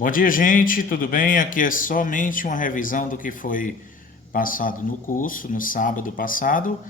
Bom dia, gente, tudo bem? Aqui é somente uma revisão do que foi passado no curso, no sábado passado,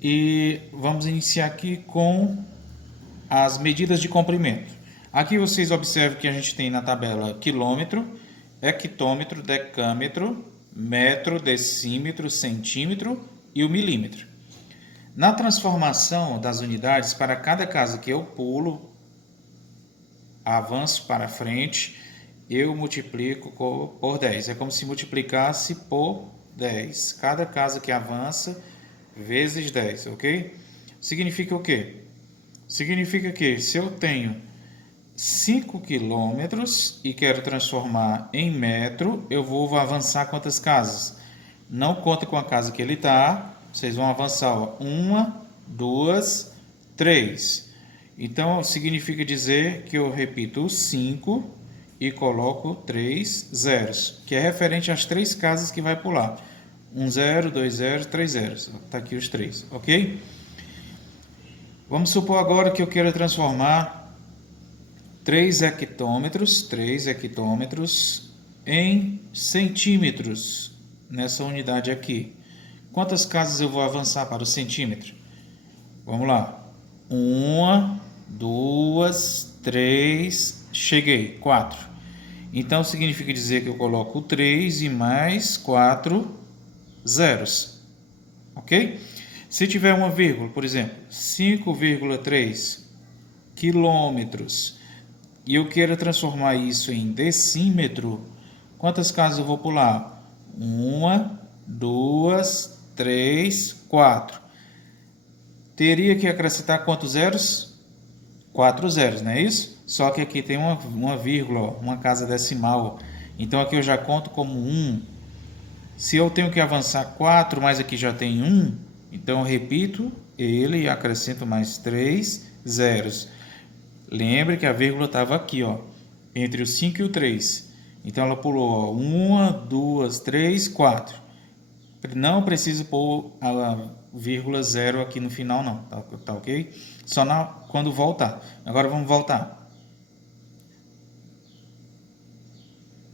e vamos iniciar aqui com as medidas de comprimento. Aqui vocês observam que a gente tem na tabela quilômetro, hectômetro, decâmetro, metro, decímetro, centímetro e o milímetro. Na transformação das unidades, para cada casa que eu pulo, avanço para frente, eu multiplico por 10. É como se multiplicasse por 10. Cada casa que avança, vezes 10, ok? Significa o quê? Significa que se eu tenho 5 quilômetros e quero transformar em metro, eu vou avançar quantas casas? Não conta com a casa que ele está, vocês vão avançar uma, duas, três. Então, significa dizer que eu repito o 5 e coloco 3 zeros, que é referente às três casas que vai pular. 1 zero, 2 zeros, 3 zeros. Está aqui os três, ok? Vamos supor agora que eu quero transformar 3 hectômetros em centímetros nessa unidade aqui. Quantas casas eu vou avançar para o centímetro? Vamos lá. 1, 2, 3, cheguei, 4. Então significa dizer que eu coloco 3 e mais 4 zeros, ok? Se tiver uma vírgula, por exemplo, 5,3 quilômetros, e eu quero transformar isso em decímetro, quantas casas eu vou pular? 1, 2, 3, 4. Teria que acrescentar quantos zeros? 4 zeros, não é isso? Só que aqui tem uma vírgula, ó, uma casa decimal. Então aqui eu já conto como 1. Se eu tenho que avançar 4, mas aqui já tem 1, então eu repito ele e acrescento mais 3 zeros. Lembre que a vírgula estava aqui, ó, entre o 5 e o 3. Então ela pulou 1, 2, 3, 4. Não preciso pôr a vírgula zero aqui no final, não. Tá ok? Só quando voltar. Agora vamos voltar.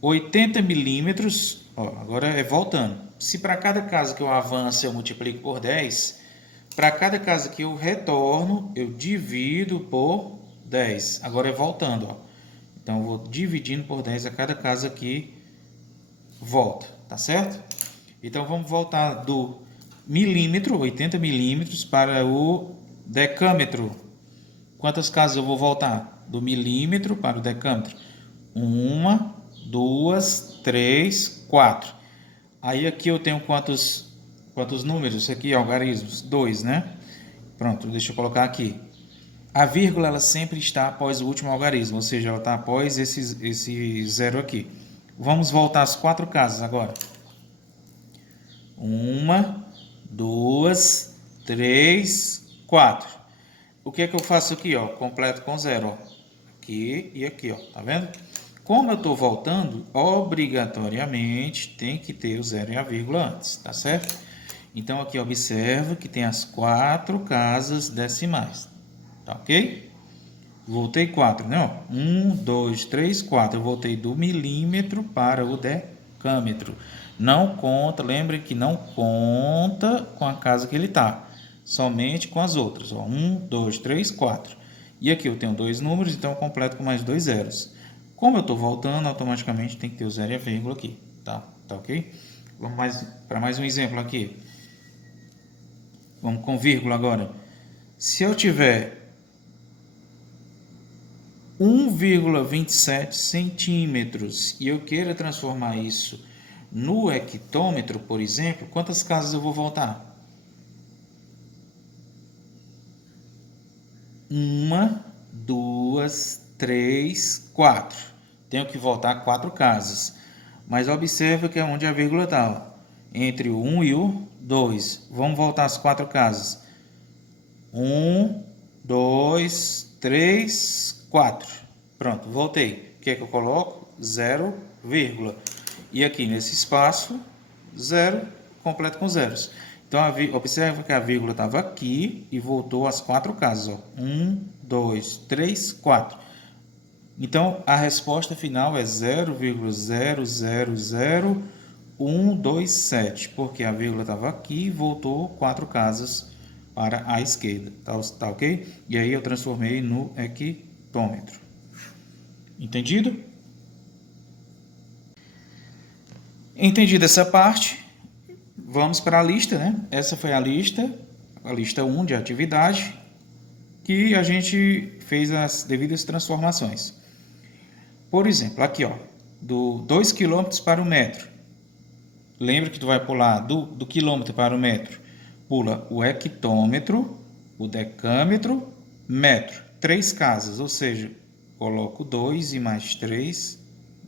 80 milímetros, ó, agora é voltando. Se para cada casa que eu avanço eu multiplico por 10, para cada casa que eu retorno, eu divido por 10. Agora é voltando, ó. Então eu vou dividindo por 10 a cada casa que volta, tá certo? Então vamos voltar do milímetro, 80 milímetros, para o decâmetro. Quantas casas eu vou voltar? Do milímetro para o decâmetro. 1, 2, 3, 4. Aí aqui eu tenho quantos números? Isso aqui é algarismos? 2, né? Pronto, deixa eu colocar aqui. A vírgula ela sempre está após o último algarismo, ou seja, ela está após esse zero aqui. Vamos voltar às 4 casas agora. 1, 2, 3, 4. O que é que eu faço aqui, ó? Completo com zero, ó. Aqui e aqui, ó. Tá vendo? Como eu estou voltando, obrigatoriamente tem que ter o zero e a vírgula antes, tá certo? Então aqui observa que tem as 4 casas decimais, tá ok? Voltei 4, né? 1, 2, 3, 4. Eu voltei do milímetro para o decâmetro. Não conta, lembre que não conta com a casa que ele está, somente com as outras. 1, 2, 3, 4. E aqui eu tenho dois números, então eu completo com mais 2 zeros. Como eu estou voltando, automaticamente tem que ter o zero e a vírgula aqui, tá ok? Vamos para mais um exemplo aqui. Vamos com vírgula agora. Se eu tiver 1,27 centímetros e eu queira transformar isso no hectômetro, por exemplo, quantas casas eu vou voltar? 1, 2, 3, 4. Tenho que voltar 4 casas. Mas observa que é onde a vírgula está. Entre o 1 e o 2. Vamos voltar às 4 casas. 1, 2, 3, 4. Pronto, voltei. O que é que eu coloco? 0, vírgula. E aqui nesse espaço, 0, completo com zeros. Então, observa que a vírgula estava aqui e voltou às 4 casas. 1, 2, 3, 4. Então, a resposta final é 0,000127, porque a vírgula estava aqui e voltou 4 casas para a esquerda, tá ok? E aí eu transformei no hectômetro. Entendido? Entendida essa parte, vamos para a lista, né? Essa foi a lista 1 de atividade, que a gente fez as devidas transformações. Por exemplo, aqui, ó, do 2 km para o metro. Lembra que tu vai pular do quilômetro para o metro. Pula o hectômetro, o decâmetro, metro. 3 casas, ou seja, coloco 2 e mais 3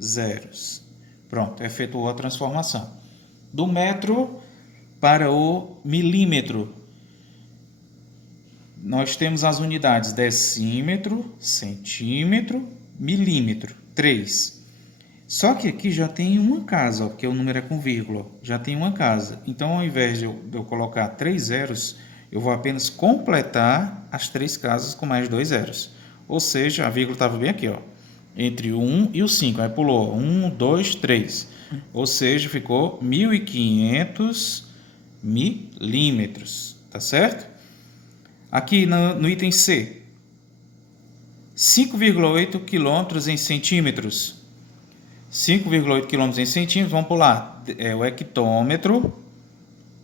zeros. Pronto, efetuou a transformação. Do metro para o milímetro. Nós temos as unidades decímetro, centímetro, milímetro, 3. Só que aqui já tem uma casa, ó, porque o número é com vírgula, já tem uma casa. Então, ao invés de eu colocar 3 zeros, eu vou apenas completar as 3 casas com mais 2 zeros. Ou seja, a vírgula estava bem aqui, ó, entre o 1 e o 5. Aí pulou 1, 2, 3. Ou seja, ficou 1.500 milímetros, tá certo? Aqui no item C, 5,8 quilômetros em centímetros. 5,8 km em centímetros, vamos pular o hectômetro,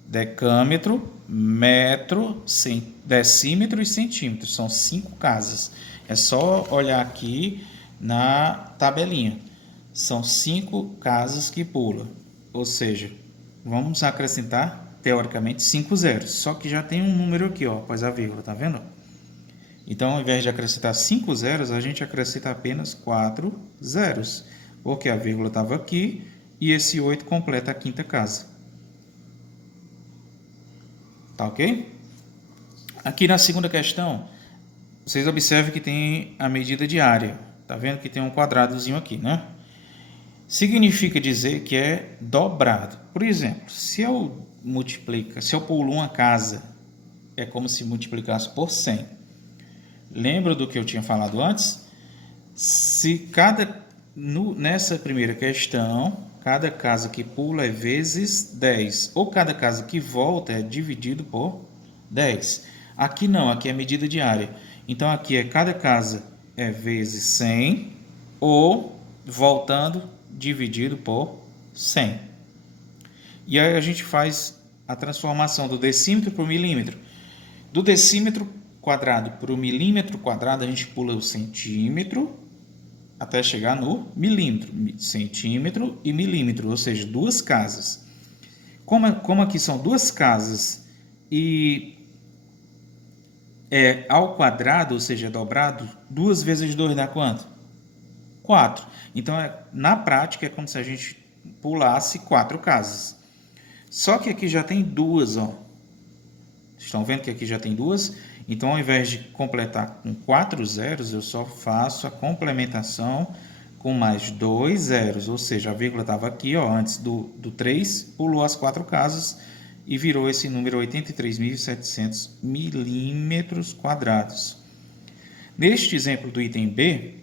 decâmetro, metro, decímetro e centímetro. São 5 casas. É só olhar aqui na tabelinha. São 5 casas que pula. Ou seja, vamos acrescentar, teoricamente, 5 zeros. Só que já tem um número aqui, ó, após a vírgula, tá vendo? Então, ao invés de acrescentar 5 zeros, a gente acrescenta apenas 4 zeros. Porque a vírgula estava aqui e esse 8 completa a quinta casa. Tá ok? Aqui na segunda questão, vocês observam que tem a medida de área. Tá vendo que tem um quadradozinho aqui, né? Significa dizer que é dobrado. Por exemplo, se eu pulo uma casa, é como se multiplicasse por 100. Lembra do que eu tinha falado antes? Nessa primeira questão, cada casa que pula é vezes 10, ou cada casa que volta é dividido por 10. Aqui não, aqui é medida de área. Então, aqui cada casa é vezes 100, ou voltando, dividido por 100. E aí a gente faz a transformação do decímetro para o milímetro. Do decímetro quadrado para o milímetro quadrado, a gente pula o centímetro, até chegar no milímetro, centímetro e milímetro, ou seja, 2 casas. Como aqui são 2 casas e é ao quadrado, ou seja, dobrado, 2 vezes 2 dá quanto? 4. Então, na prática, é como se a gente pulasse 4 casas. Só que aqui já tem 2, ó. Estão vendo que aqui já tem 2? Então, ao invés de completar com 4 zeros, eu só faço a complementação com mais 2 zeros. Ou seja, a vírgula estava aqui, ó, antes do 3, pulou as 4 casas e virou esse número 83.700 milímetros quadrados. Neste exemplo do item B,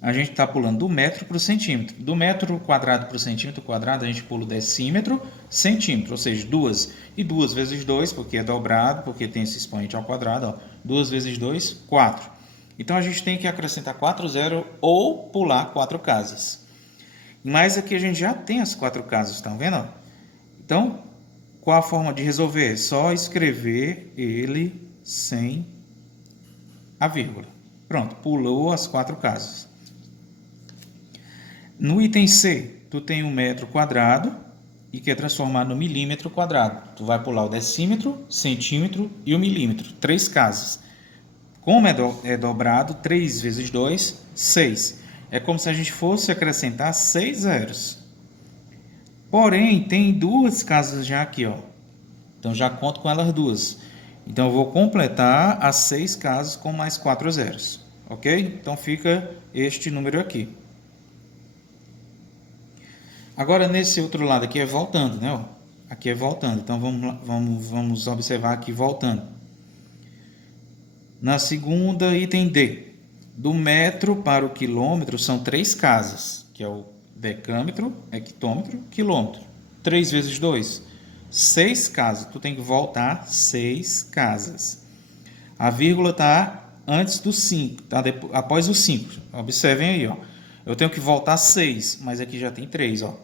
a gente está pulando do metro para o centímetro. Do metro quadrado para o centímetro quadrado, a gente pula o decímetro, centímetro, ou seja, 2. E 2 vezes 2, porque é dobrado, porque tem esse expoente ao quadrado, 2 vezes 2, 4. Então, a gente tem que acrescentar 4 zeros ou pular 4 casas. Mas aqui a gente já tem as 4 casas, estão vendo? Então, qual a forma de resolver? É só escrever ele sem a vírgula. Pronto, pulou as 4 casas. No item C, tu tem um metro quadrado e quer transformar no milímetro quadrado. Tu vai pular o decímetro, centímetro e o milímetro. 3 casas. Como é dobrado, 3 vezes 2, 6. É como se a gente fosse acrescentar 6 zeros. Porém, tem 2 casas já aqui, ó. Então, já conto com elas 2. Então, eu vou completar as 6 casas com mais 4 zeros. Ok? Então, fica este número aqui. Agora, nesse outro lado aqui é voltando, né? Aqui é voltando. Então, vamos observar aqui voltando. Na segunda, item D. Do metro para o quilômetro são 3 casas, que é o decâmetro, hectômetro, quilômetro. 3 vezes 2, 6 casas. Tu tem que voltar 6 casas. A vírgula está antes do 5, tá? Após o 5. Observem aí, ó. Eu tenho que voltar 6, mas aqui já tem 3, ó.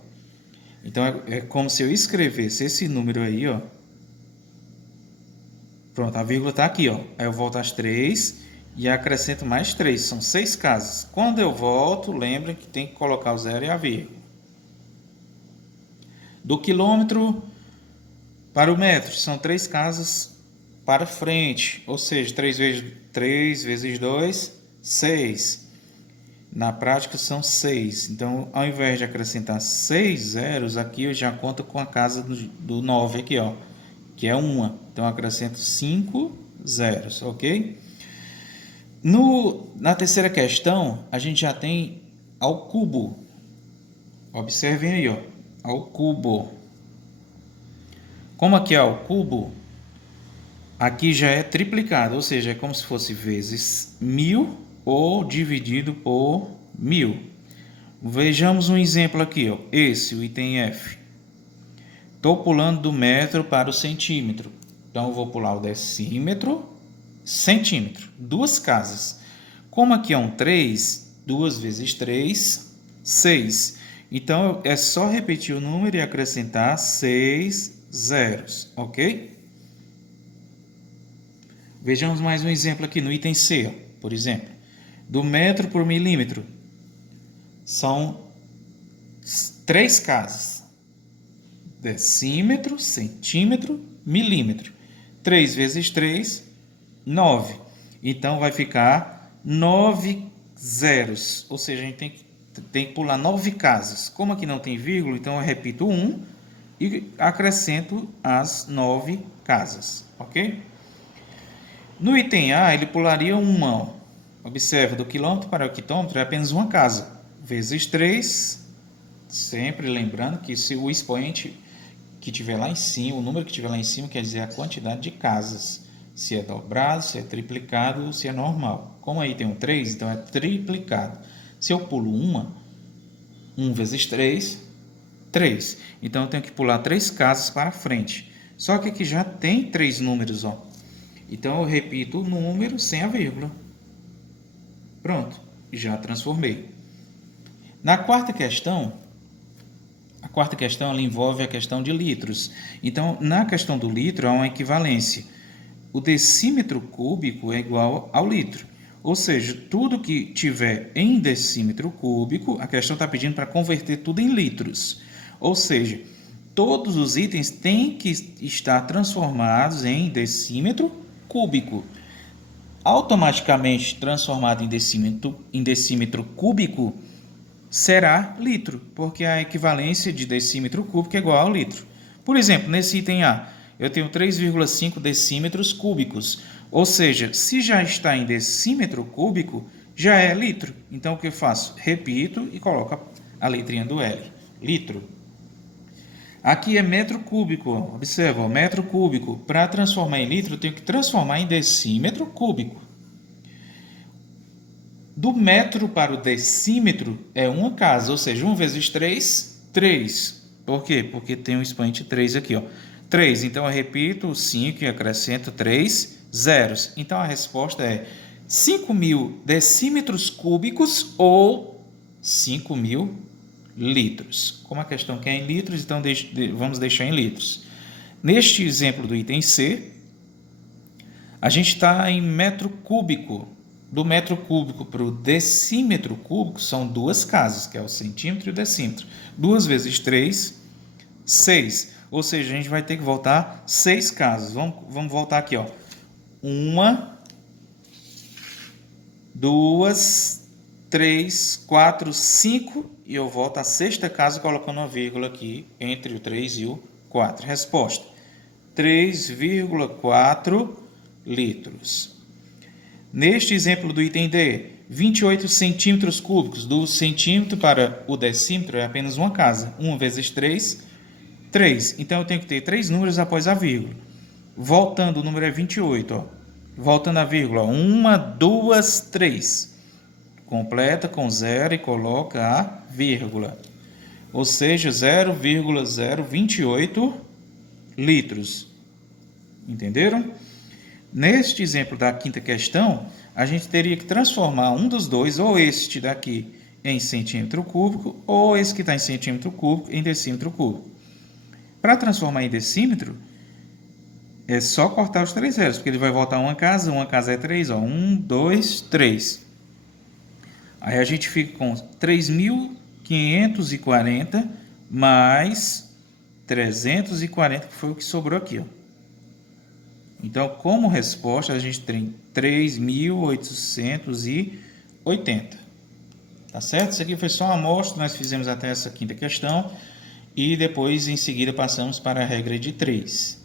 Então, é como se eu escrevesse esse número aí, ó. Pronto, a vírgula está aqui, ó. Aí eu volto às 3 e acrescento mais 3. São 6 casas. Quando eu volto, lembrem que tem que colocar o zero e a vírgula. Do quilômetro para o metro, são 3 casas para frente. Ou seja, 3 vezes 2, 6. Na prática são 6. Então, ao invés de acrescentar 6 zeros, aqui eu já conto com a casa do 9 aqui, ó, que é 1. Então, eu acrescento 5 zeros, ok? Na terceira questão, a gente já tem ao cubo. Observem aí, ó, ao cubo. Como aqui é ao cubo, aqui já é triplicado, ou seja, é como se fosse vezes 1000 ou dividido por 1000. Vejamos um exemplo aqui, ó. Esse, o item F. Estou pulando do metro para o centímetro. Então, eu vou pular o decímetro, centímetro. 2 casas. Como aqui é um 3, 2 vezes 3, 6. Então, é só repetir o número e acrescentar 6 zeros, ok? Vejamos mais um exemplo aqui no item C, ó, por exemplo. Do metro por milímetro. São 3 casas. Decímetro, centímetro, milímetro. 3 vezes 3, 9. Então, vai ficar 9 zeros. Ou seja, a gente tem que pular 9 casas. Como aqui não tem vírgula, então eu repito 1 e acrescento as 9 casas. Ok? No item A, ele pularia 1. Ó. Observa, do quilômetro para o hectômetro é apenas uma casa. Vezes 3, sempre lembrando que se o expoente que estiver lá em cima, o número que estiver lá em cima quer dizer a quantidade de casas. Se é dobrado, se é triplicado, se é normal. Como aí tem um 3, então é triplicado. Se eu pulo 1 vezes 3, 3. Então eu tenho que pular 3 casas para frente. Só que aqui já tem 3 números, ó. Então eu repito o número sem a vírgula. Pronto, já transformei. Na quarta questão, ela envolve a questão de litros. Então, na questão do litro, há uma equivalência. O decímetro cúbico é igual ao litro. Ou seja, tudo que tiver em decímetro cúbico, a questão está pedindo para converter tudo em litros. Ou seja, todos os itens têm que estar transformados em decímetro cúbico. Automaticamente transformado em decímetro cúbico será litro, porque a equivalência de decímetro cúbico é igual ao litro. Por exemplo, nesse item A, eu tenho 3,5 decímetros cúbicos, ou seja, se já está em decímetro cúbico, já é litro. Então, o que eu faço? Repito e coloco a letrinha do L, litro. Aqui é metro cúbico, observa, metro cúbico. Para transformar em litro, eu tenho que transformar em decímetro cúbico. Do metro para o decímetro é uma casa, ou seja, 1 vezes 3, 3. Por quê? Porque tem um expoente 3 aqui, ó. 3, então eu repito o 5 e acrescento 3 zeros. Então a resposta é 5.000 decímetros cúbicos ou 5.000 litros. Como a questão quer em litros, então vamos deixar em litros. Neste exemplo do item C, a gente está em metro cúbico. Do metro cúbico para o decímetro cúbico são 2 casas, que é o centímetro e o decímetro. 2 vezes 3, 6. Ou seja, a gente vai ter que voltar 6 casas. Vamos voltar aqui, ó. 1, 2, 3, 4, 5. E eu volto à sexta casa colocando uma vírgula aqui entre o 3 e o 4. Resposta: 3,4 litros. Neste exemplo do item D, 28 centímetros cúbicos. Do centímetro para o decímetro é apenas uma casa. 1 vezes 3, 3. Então, eu tenho que ter 3 números após a vírgula. Voltando, o número é 28. Ó. Voltando a vírgula. 1, 2, 3. Completa com zero e coloca a vírgula. Ou seja, 0,028 litros. Entenderam? Neste exemplo da quinta questão, a gente teria que transformar um dos dois, ou este daqui em centímetro cúbico, ou esse que está em centímetro cúbico em decímetro cúbico. Para transformar em decímetro, é só cortar os 3 zeros, porque ele vai voltar uma casa é 3, ó, 1, 2, 3. Aí a gente fica com 3.540 mais 340, que foi o que sobrou aqui, ó. Então, como resposta, a gente tem 3.880. Tá certo? Isso aqui foi só uma amostra, nós fizemos até essa quinta questão. E depois, em seguida, passamos para a regra de 3.